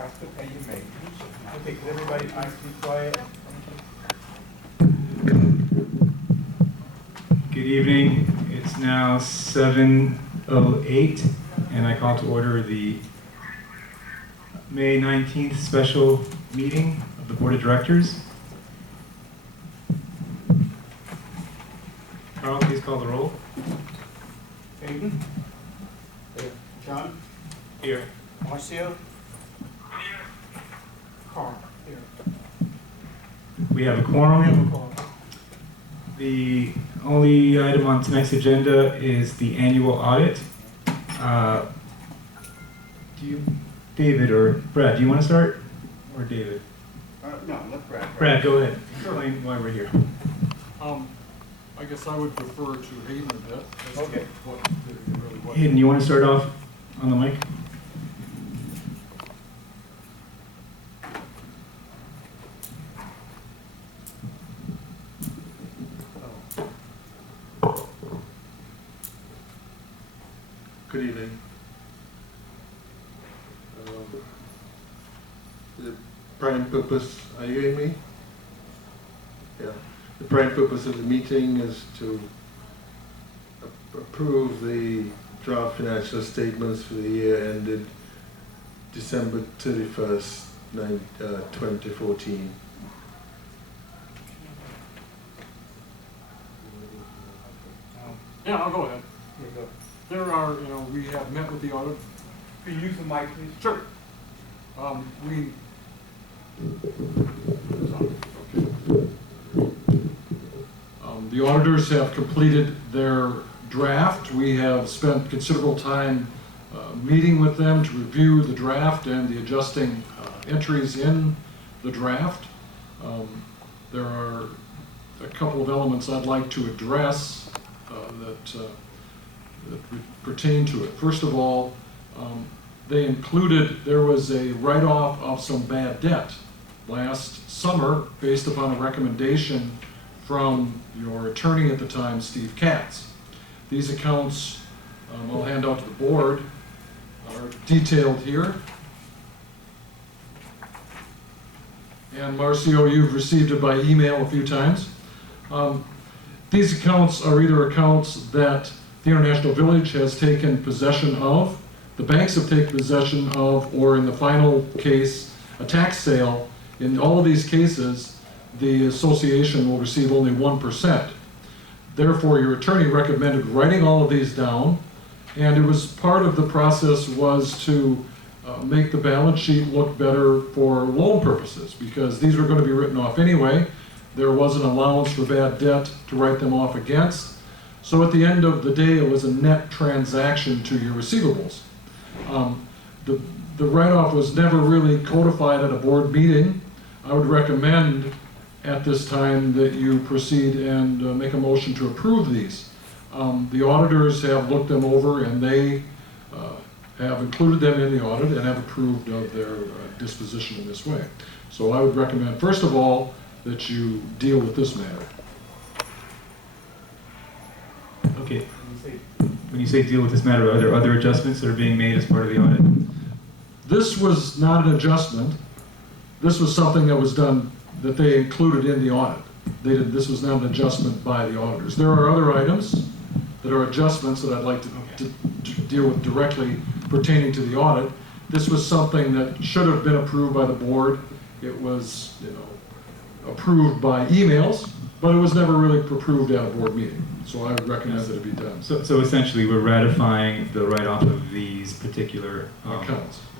Got to pay your maintenance. Okay, can everybody please be quiet? Good evening. It's now 7:08, and I call to order the May 19th special meeting of the Board of Directors. Carl, please call the roll. Hayden? Here. John? Here. Marcio? Carl? Here. We have a quorum. Carl. The only item on tonight's agenda is the annual audit. David or Brad, do you want to start? Or David? No, let Brad. Brad, go ahead. Explain why we're here. I guess I would defer to Hayden a bit. As to Okay. what Hayden, you want to start off on the mic? Good evening. The prime purpose, are you hearing me? Yeah. The prime purpose of the meeting is to approve the draft financial statements for the year ended December 31st, 2014. Yeah, I'll go ahead. Here you go. There are, we have met with the audit. Can you use the mic, please? Sure. The auditors have completed their draft. We have spent considerable time meeting with them to review the draft and the adjusting entries in the draft. There are a couple of elements I'd like to address that pertain to it. First of all, there was a write-off of some bad debt last summer based upon a recommendation from your attorney at the time, Steve Katz. These accounts, I'll hand out to the board, are detailed here. And Marcio, you've received it by email a few times. These accounts are either accounts that the International Village has taken possession of, the banks have taken possession of, or in the final case, a tax sale. In all of these cases, the association will receive only 1%. Therefore, your attorney recommended writing all of these down, and it was part of the process was to make the balance sheet look better for loan purposes, because these were going to be written off anyway. There was an allowance for bad debt to write them off against. So at the end of the day, it was a net transaction to your receivables. The write-off was never really codified at a board meeting. I would recommend at this time that you proceed and make a motion to approve these. The auditors have looked them over, and they have included them in the audit and have approved of their disposition in this way. So I would recommend, first of all, that you deal with this matter. Okay. When you say deal with this matter, are there other adjustments that are being made as part of the audit? This was not an adjustment. This was something that was done, that they included in the audit. This was not an adjustment by the auditors. There are other items that are adjustments that I'd like to deal with directly pertaining to the audit. This was something that should have been approved by the board. It was, approved by emails, but it was never really approved at a board meeting. So I would recommend that it be done. So essentially, we're ratifying the write-off of these particular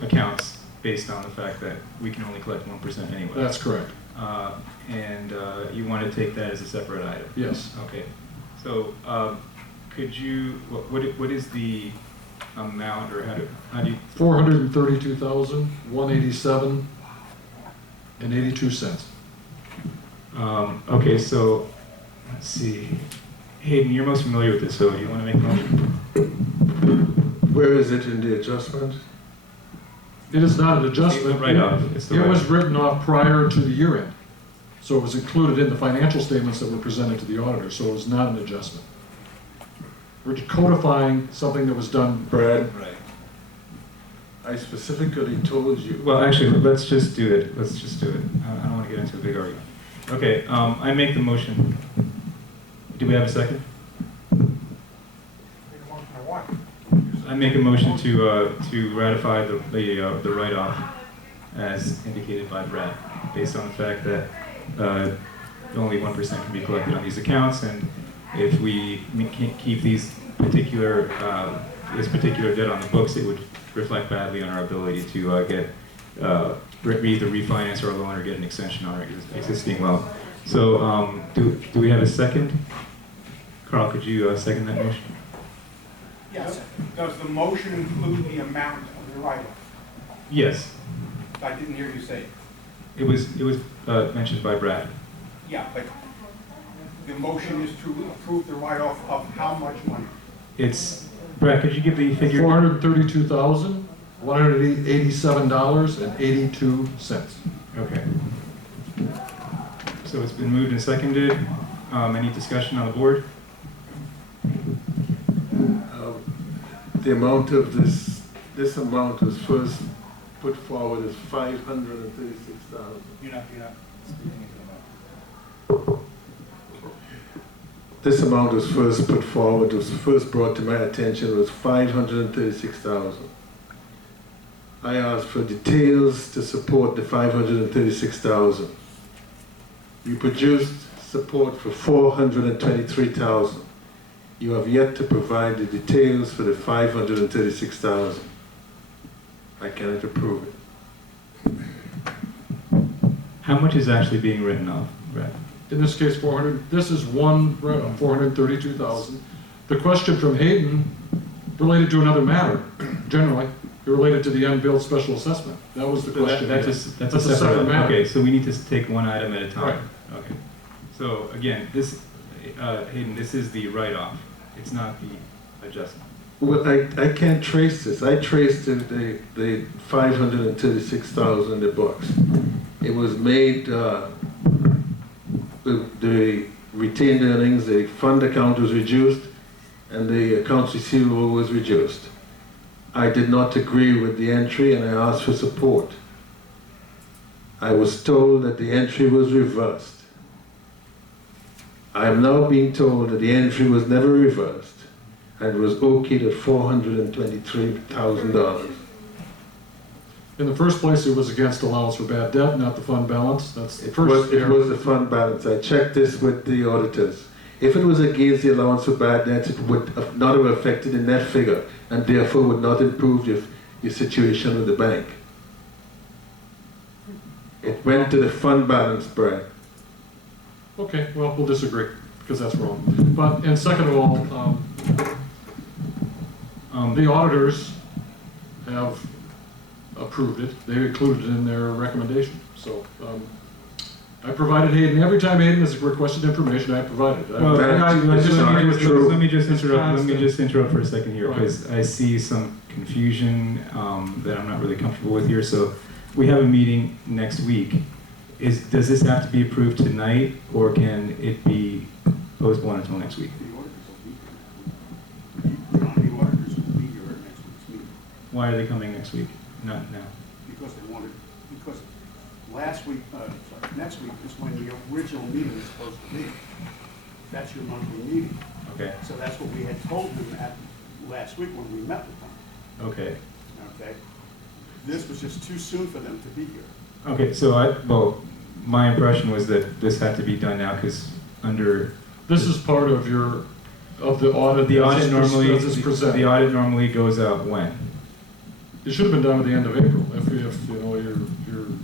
accounts based on the fact that we can only collect 1% anyway. That's correct. And you want to take that as a separate item? Yes. Okay. So could you, what is the amount, or how do you? $432,187.82. Okay, so let's see. Hayden, you're most familiar with this, so do you want to make a motion? Where is it in the adjustment? It is not an adjustment. It's the write-off. It was written off prior to the year end. So it was included in the financial statements that were presented to the auditor, so it was not an adjustment. We're codifying something that was done. Brad, Right. I specifically told you. Well, actually, let's just do it. Let's just do it. I don't want to get into a big argument. Okay, I make the motion. Do we have a second? Make a motion or what? I make a motion to ratify the write-off as indicated by Brad, based on the fact that only 1% can be collected on these accounts, and if we can't keep this particular debt on the books, it would reflect badly on our ability to get either refinance our loan or get an extension on our existing loan. So, do we have a second? Carl, could you second that motion? Yes. Does the motion include the amount of the write-off? Yes, I didn't hear you say it. it was mentioned by Brad. Yeah, but the motion is to approve the write-off of how much money? It's Brad. Could you give the figure? $432,187.82. Okay. So it's been moved and seconded. Any discussion on the board? The amount of this amount was first put forward as $536,000. You're not speaking into This amount was first put forward, was first brought to my attention, was $536,000. I asked for details to support the $536,000. You produced support for $423,000. You have yet to provide the details for the $536,000. I cannot approve it. How much is actually being written off, Brad? In this case, this is one write-off, $432,000. The question from Hayden related to another matter, generally. It related to the unbilled special assessment. That was the question. That's a separate matter. Okay, so we need to take one item at a time. Right. Okay. So again, this, Hayden, this is the write-off. It's not the adjustment. Well, I can't trace this. I traced the $536,000 in the books. It was made, the retained earnings, the fund account was reduced, and the accounts receivable was reduced. I did not agree with the entry, and I asked for support. I was told that the entry was reversed. I am now being told that the entry was never reversed and was okayed at $423,000. In the first place, it was against allowance for bad debt, not the fund balance. That's the It first was the fund balance. I checked this with the auditors. If it was against the allowance for bad debts, it would have not have affected the net figure and therefore would not improve your situation with the bank. It went to the fund balance, Brad. Okay, well, we'll disagree, because that's wrong. But, and second of all, the auditors have approved it. They included it in their recommendation. So, I provided Hayden, every time Hayden has requested information, I provided it. Well, That's not true. let me just interrupt for a second here, Right. because I see some confusion that I'm not really comfortable with here. So we have a meeting next week. Does this have to be approved tonight, or can it be postponed until next week? The auditors will be here at next week's meeting. Why are they coming next week, not now? Because next week is when the original meeting is supposed to be. That's your monthly meeting. Okay, So that's what we had told them at last week when we met with them, okay. okay? This was just too soon for them to be here. Okay, so my impression was that this had to be done now, because under This is part of the audit. the audit presented. normally goes out when? It should have been done at the end of April, if you know, you're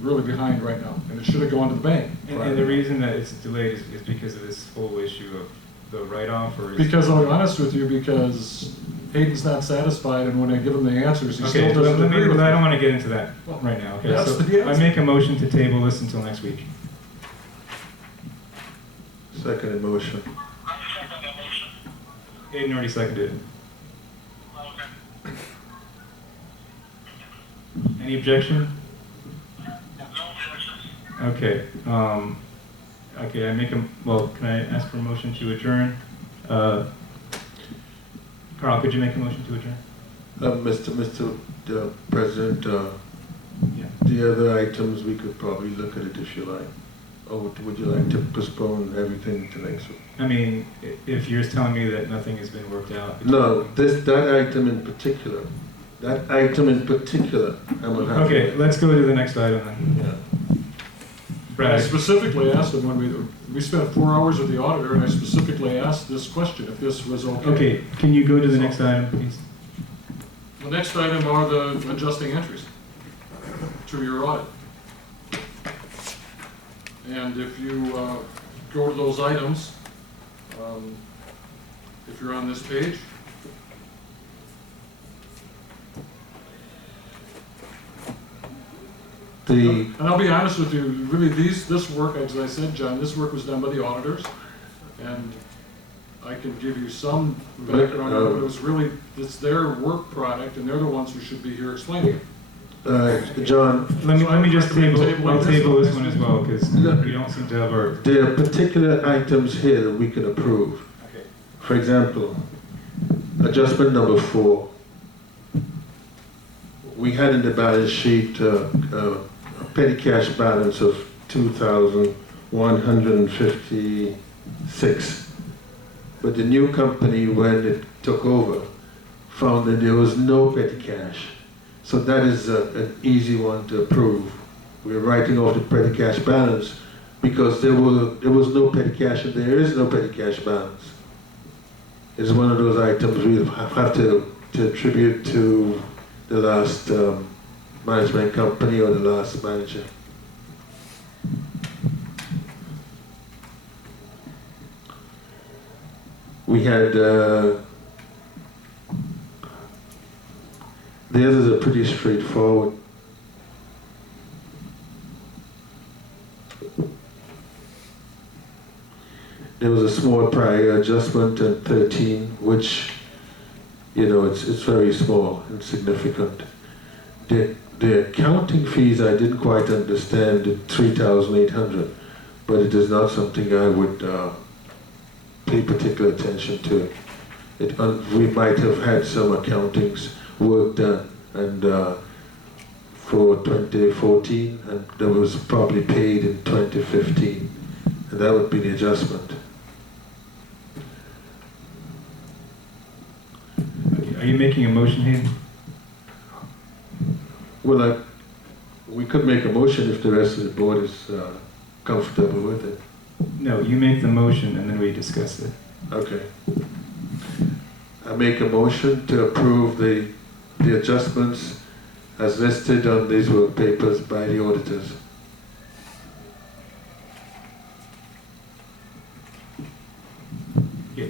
really behind right now, and it should have gone to the bank. And the reason that it's delayed is because of this whole issue of the write-off, or is Because I'll be honest with you, because Hayden's not satisfied, and when I give him the answers, he okay, still doesn't agree with I don't me. want to get into that right now. Okay, That's so the I answer. make a motion to table this until next week. Second motion. Hayden already seconded it. Any objection? Okay. Okay, can I ask for a motion to adjourn? Carl, could you make a motion to adjourn? Mr. President, Yeah. the other items, we could probably look at it if you like. Or would you like to postpone everything to next week? I mean, if you're telling me that nothing has been worked out. No, that item in particular. That item in particular, I'm unhappy. Okay, with. let's go to the next item then. Yeah. I Brad, specifically asked him when we spent 4 hours with the auditor, and I specifically asked this question, if this was okay. okay, can you go to the next item, please? The next item are the adjusting entries to your audit. And if you go to those items, if you're on this page, The, and I'll be honest with you, really this work, as I said, John, this work was done by the auditors, and I can give you some background on it, but it was really, it's their work product, and they're the ones who should be here explaining it. John, Let me just recommend table, I'll tabling this table one. this one as well, because we don't seem to have our. there are particular items here that we can approve. Okay. For example, adjustment number 4. We had in the balance sheet a petty cash balance of $2,156. But the new company, when it took over, found that there was no petty cash. So that is an easy one to approve. We're writing off the petty cash balance because there was no petty cash and there is no petty cash balance. It's one of those items we have to attribute to the last management company or the last manager. We had, the others are pretty straightforward. There was a small prior adjustment in 13, which, you know, it's very small, insignificant. The accounting fees I didn't quite understand at 3,800, but it is not something I would pay particular attention to. We might have had some accountings work done, and for 2014, and that was probably paid in 2015, and that would be the adjustment. Okay, are you making a motion, Hayden? Well, we could make a motion if the rest of the board is comfortable with it. No, you make the motion and then we discuss it. Okay. I make a motion to approve the adjustments as listed on these work papers by the auditors. Yeah,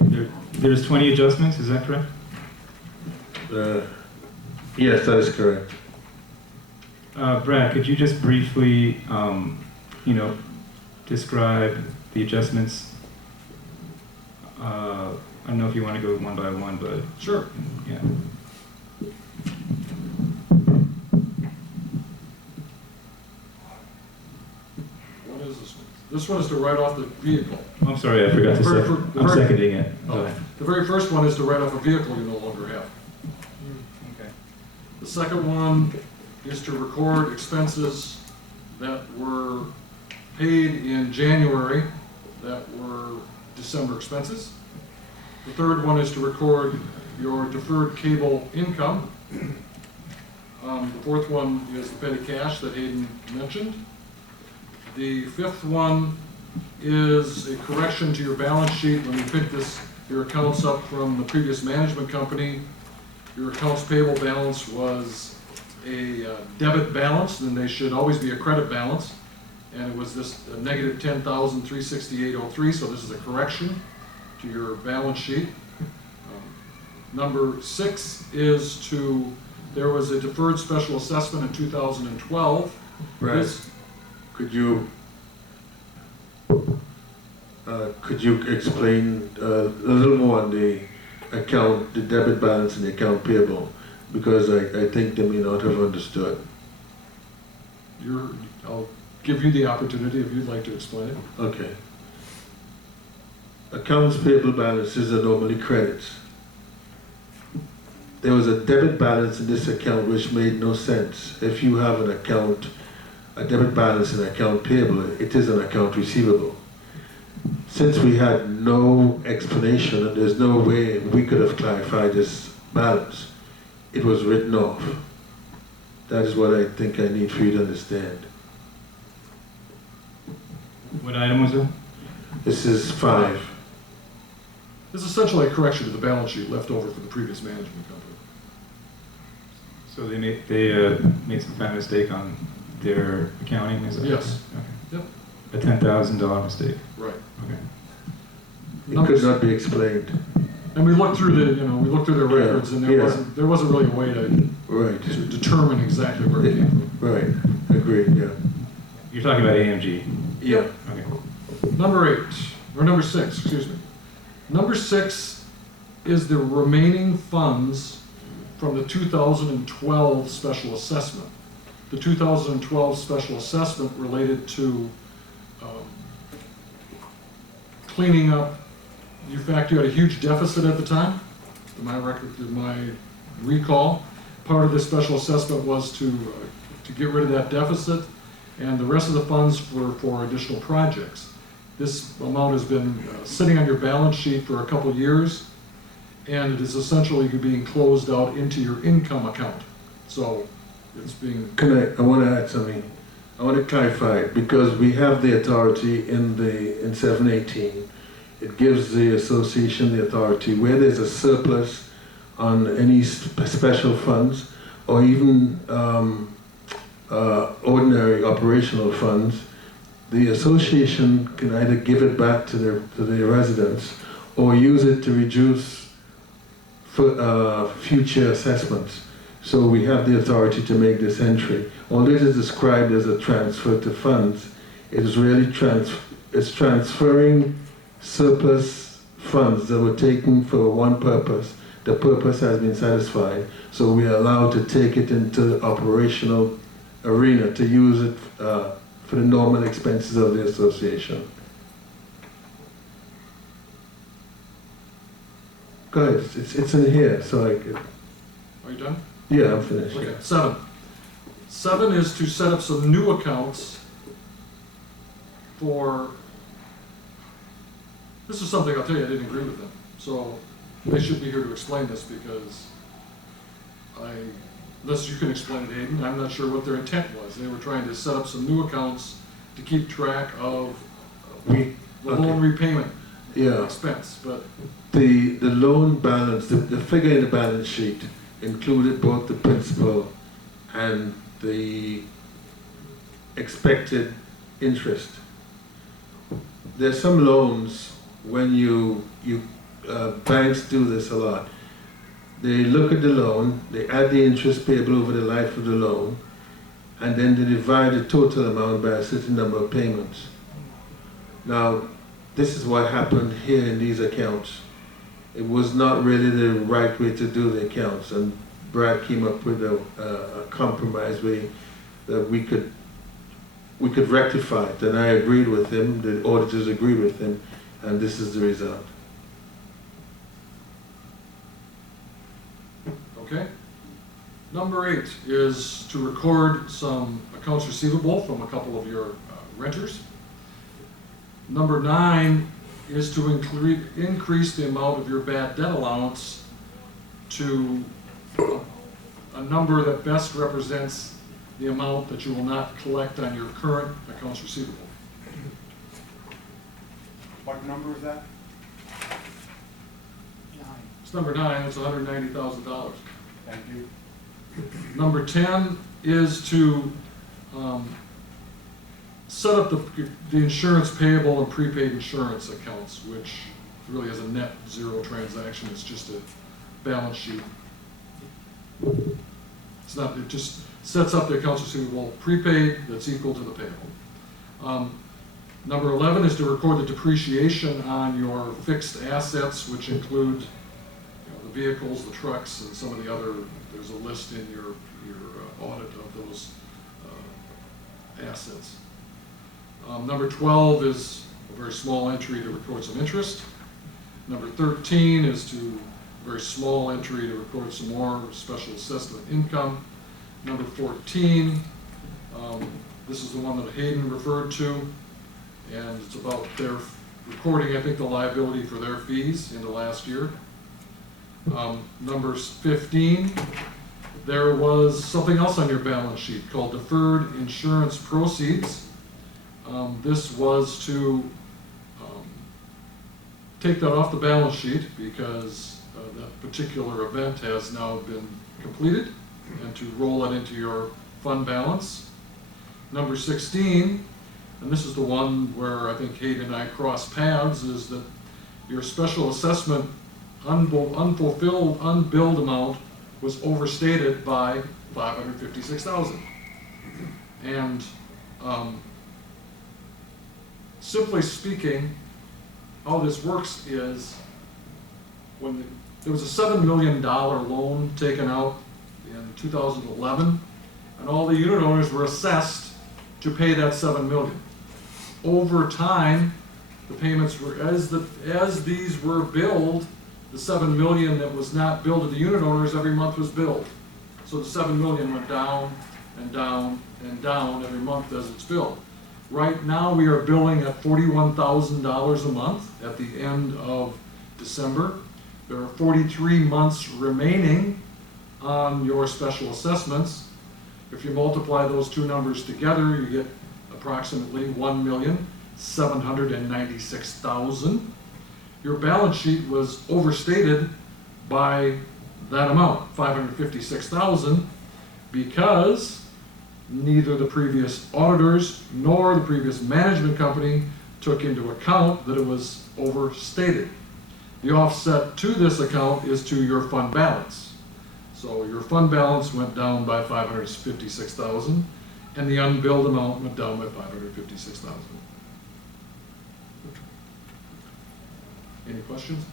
there's 20 adjustments, is that correct? Yes, that is correct. Brad, could you just briefly, describe the adjustments? I don't know if you want to go one by one, but Sure. yeah. What is this one? This one is to write off the vehicle. I'm sorry, I forgot to Very say. fir- I'm very- seconding it. Go Oh, ahead. the very first one is to write off a vehicle you no longer have. Okay. The second one is to record expenses that were paid in January that were December expenses. The third one is to record your deferred cable income. The fourth one is the petty cash that Hayden mentioned. The fifth one is a correction to your balance sheet. When you pick your accounts up from the previous management company, your accounts payable balance was a debit balance, and they should always be a credit balance. And it was this negative $10,368.03, so this is a correction to your balance sheet. Number 6 is there was a deferred special assessment in 2012. Right. This- Could you explain a little more on the account, the debit balance and the account payable? Because I think they may not have understood. I'll give you the opportunity if you'd like to explain it. Okay. Accounts payable balances are normally credits. there was a debit balance in this account which made no sense. If you have an account, a debit balance in account payable, it is an account receivable. Since we had no explanation and there's no way we could have clarified this balance, it was written off. That is what I think I need for you to understand. What item was it? This is 5. This is essentially a correction to the balance sheet left over from the previous management company. So they made some kind of mistake on their accounting, is that? Yes. Okay. Yep. A $10,000 mistake. Right. Okay. It could not be explained. And we looked through we looked through their Yeah, records, and yeah. there wasn't really a way to Right. determine exactly where it came from. Right. Agreed. Yeah. You're talking about AMG. Yeah. Okay. Number 6, excuse me. Number 6 is the remaining funds from the 2012 special assessment. The 2012 special assessment related to cleaning up. In fact, you had a huge deficit at the time. To my recall, part of this special assessment was to get rid of that deficit, and the rest of the funds were for additional projects. This amount has been sitting on your balance sheet for a couple of years, and it is essentially being closed out into your income account. So it's being. I want to add something. I want to clarify it because we have the authority in 718. It gives the association the authority where there's a surplus on any special funds or even ordinary operational funds. The association can either give it back to the residents or use it to reduce future assessments. So we have the authority to make this entry. Although it is described as a transfer to funds, it is really it's transferring surplus funds that were taken for one purpose. The purpose has been satisfied, so we are allowed to take it into the operational arena to use it for the normal expenses of the association. Go ahead, it's in here, so I could. Are you done? Yeah, I'm finished. Okay, 7. 7 is to set up some new accounts for, this is something I'll tell you I didn't agree with them. So they should be here to explain this because unless you can explain it, Hayden, I'm not sure what their intent was. They were trying to set up some new accounts to keep track of the loan repayment expense, but. The loan balance, the figure in the balance sheet included both the principal and the expected interest. There's some loans when banks do this a lot. They look at the loan, they add the interest payable over the life of the loan, and then they divide the total amount by a certain number of payments. Now, this is what happened here in these accounts. It was not really the right way to do the accounts, and Brad came up with a compromise way that we could rectify it, and I agreed with him, the auditors agreed with him, and this is the result. Okay. Number 8 is to record some accounts receivable from a couple of your renters. Number 9 is to increase the amount of your bad debt allowance to a number that best represents the amount that you will not collect on your current accounts receivable. What number is that? It's number 9, it's $190,000. Thank you. Number 10 is to set up the insurance payable and prepaid insurance accounts, which really has a net zero transaction. It's just a balance sheet. It's not, it just sets up the accounts receivable prepaid that's equal to the payable. Number 11 is to record the depreciation on your fixed assets, which include the vehicles, the trucks, and some of the other, there's a list in your audit of those assets. Number 12 is a very small entry to record some interest. Number 13 is to very small entry to record some more special assessment income. Number 14, this is the one that Hayden referred to, and it's about their recording, I think, the liability for their fees in the last year. Numbers 15, there was something else on your balance sheet called deferred insurance proceeds. This was to take that off the balance sheet because that particular event has now been completed, and to roll it into your fund balance. Number 16, and this is the one where I think Hayden and I cross paths, is that your special assessment unfulfilled, unbilled amount was overstated by $556,000. And simply speaking, how this works is when there was a $7 million loan taken out in 2011, and all the unit owners were assessed to pay that $7 million. Over time, the payments were, as these were billed, the $7 million that was not billed to the unit owners every month was billed. So the $7 million went down and down and down every month as it's billed. Right now, we are billing at $41,000 a month at the end of December. There are 43 months remaining on your special assessments. If you multiply those two numbers together, you get approximately $1,796,000. Your balance sheet was overstated by that amount, $556,000, because neither the previous auditors nor the previous management company took into account that it was overstated. The offset to this account is to your fund balance. So your fund balance went down by $556,000, and the unbilled amount went down by $556,000. Any questions?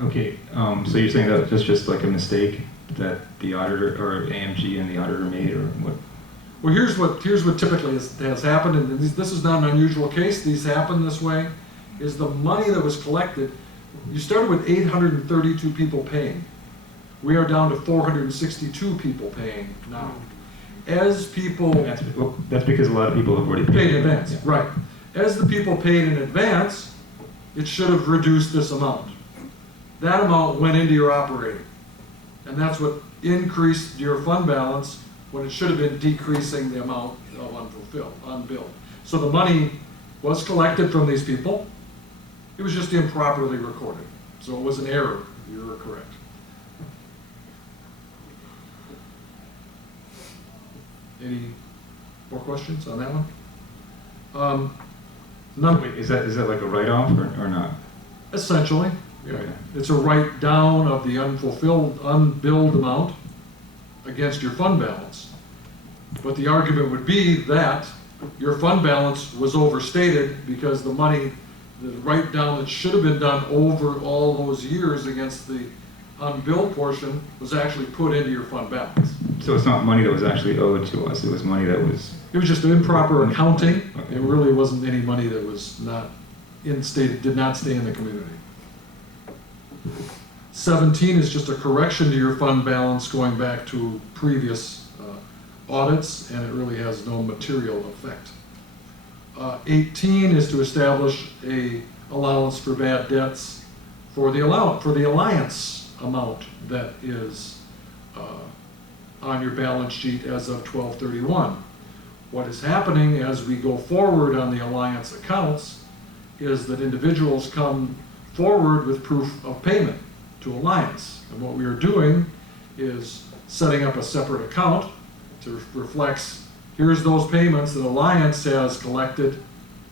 Okay, so you're saying that that's just like a mistake that the auditor, or AMG and the auditor made, or what? Well, here's what typically has happened, and this is not an unusual case. These happen this way. Is the money that was collected? You started with 832 people paying. We are down to 462 people paying now. As people That's because a lot of people have already paid in advance, Yeah. right? As the people paid in advance, it should have reduced this amount. That amount went into your operating, and that's what increased your fund balance when it should have been decreasing the amount of unbilled. So the money was collected from these people. It was just improperly recorded. So it was an error. You were correct. Any more questions on that one? None. Wait, is that like a write-off or not? Essentially, yeah. Okay. It's a write down of the unbilled amount against your fund balance. But the argument would be that your fund balance was overstated because the money, the write down that should have been done over all those years against the unbilled portion was actually put into your fund balance. So it's not money that was actually owed to us, it was money that was... It was just improper accounting. Okay. It really wasn't any money that was not did not stay in the community. 17 is just a correction to your fund balance going back to previous audits, and it really has no material effect. 18 is to establish a allowance for bad debts for the alliance amount that is on your balance sheet as of 12/31. What is happening as we go forward on the alliance accounts is that individuals come forward with proof of payment to Alliance. And what we are doing is setting up a separate account to reflect, here's those payments that Alliance has collected,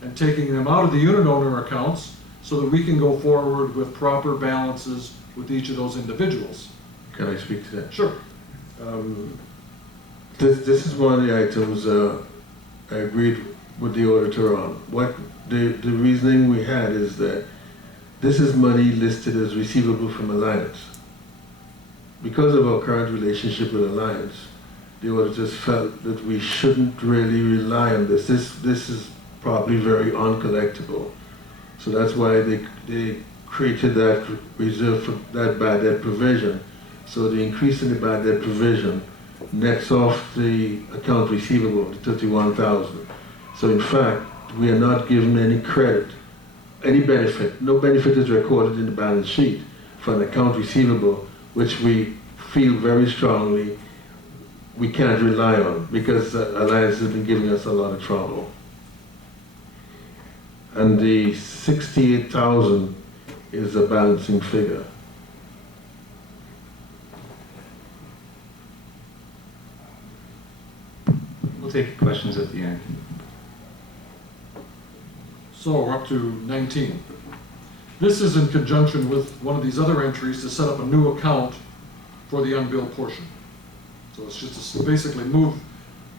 and taking them out of the unit owner accounts so that we can go forward with proper balances with each of those individuals. Can I speak to that? Sure. This is one of the items I agreed with the auditor on. What the reasoning we had is that this is money listed as receivable from Alliance. Because of our current relationship with Alliance, the auditors felt that we shouldn't really rely on this. This is probably very uncollectible. So that's why they created that reserve for that bad debt provision. So the increase in the bad debt provision nets off the account receivable, the 31,000. So in fact, we are not given any credit, any benefit. No benefit is recorded in the balance sheet for an account receivable, which we feel very strongly we can't rely on because Alliance has been giving us a lot of trouble. And the 68,000 is a balancing figure. We'll take questions at the end. So we're up to 19. This is in conjunction with one of these other entries to set up a new account for the unbilled portion. So it's just to basically move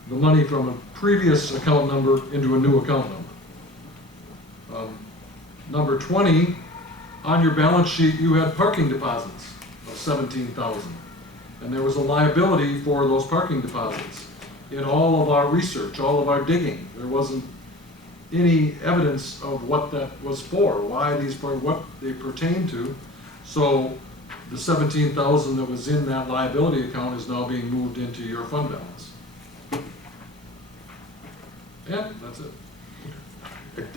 the money from a previous account number into a new account number. Number 20, on your balance sheet, you had parking deposits of 17,000. And there was a liability for those parking deposits. In all of our research, all of our digging, there wasn't any evidence of what that was for, why these, what they pertain to. So the 17,000 that was in that liability account is now being moved into your fund balance. Yeah, that's it.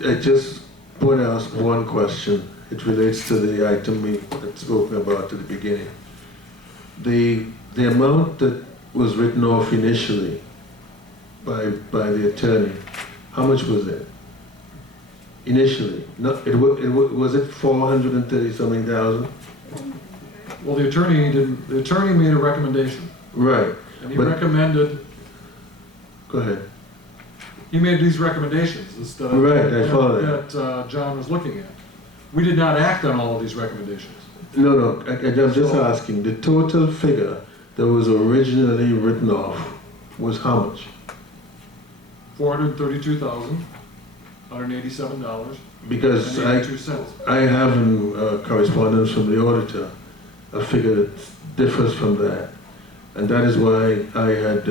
I just want to ask one question. It relates to the item we had spoken about at the beginning. The amount that was written off initially by the attorney, how much was it? Initially, was it 430 something thousand? Well, the attorney made a recommendation, Right. and he But- recommended, Go ahead. he made these recommendations that, Right, I follow that. that John was looking at. We did not act on all of these recommendations. No, I'm just asking. The total figure that was originally written off was how much? $432,187 Because and 82 cents. I have in correspondence from the auditor a figure that differs from that. And that is why I had,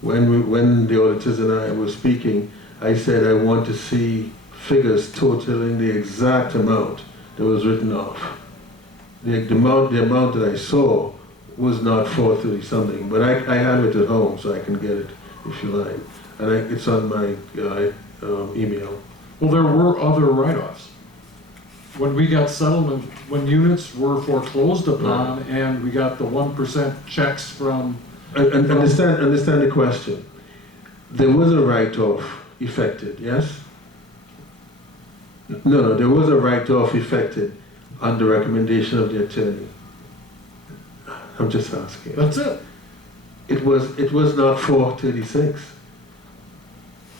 when the auditors and I were speaking, I said I want to see figures totaling the exact amount that was written off. The amount that I saw was not 430 something, but I have it at home so I can get it if you like. And it's on my email. Well, there were other write-offs. When we got settlement, when units were foreclosed upon and we got the 1% checks from, Understand the question. There was a write-off effected, yes? No, there was a write-off effected on the recommendation of the attorney. I'm just asking. that's it. It was not 436,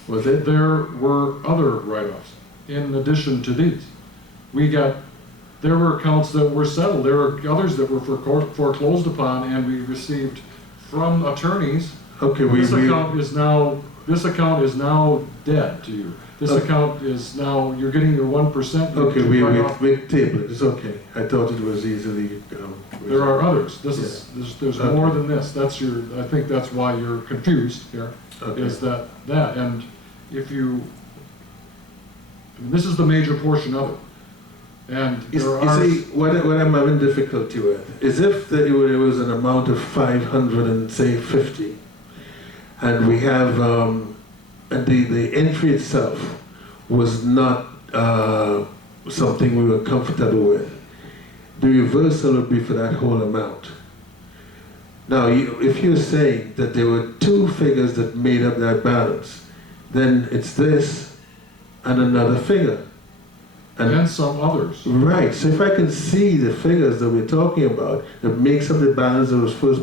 was it? There were other write-offs in addition to these. There were accounts that were settled, there were others that were foreclosed upon, and we received from attorneys. Okay, This account is now dead to you. This Okay. account is now, you're getting your 1%. Okay, you write off. we table it, it's okay. I thought it was easily. There are others. There's Okay. more than this. I think that's why you're confused here, Okay. is that, and if you, this is the major portion of it. And You there are, see, what I'm having difficulty with is if there was an amount of 550, and we have, and the entry itself was not something we were comfortable with, the reversal would be for that whole amount. Now, if you're saying that there were two figures that made up that balance, then it's this and another figure. and some others. Right, so if I can see the figures that we're talking about that makes up the balance that was first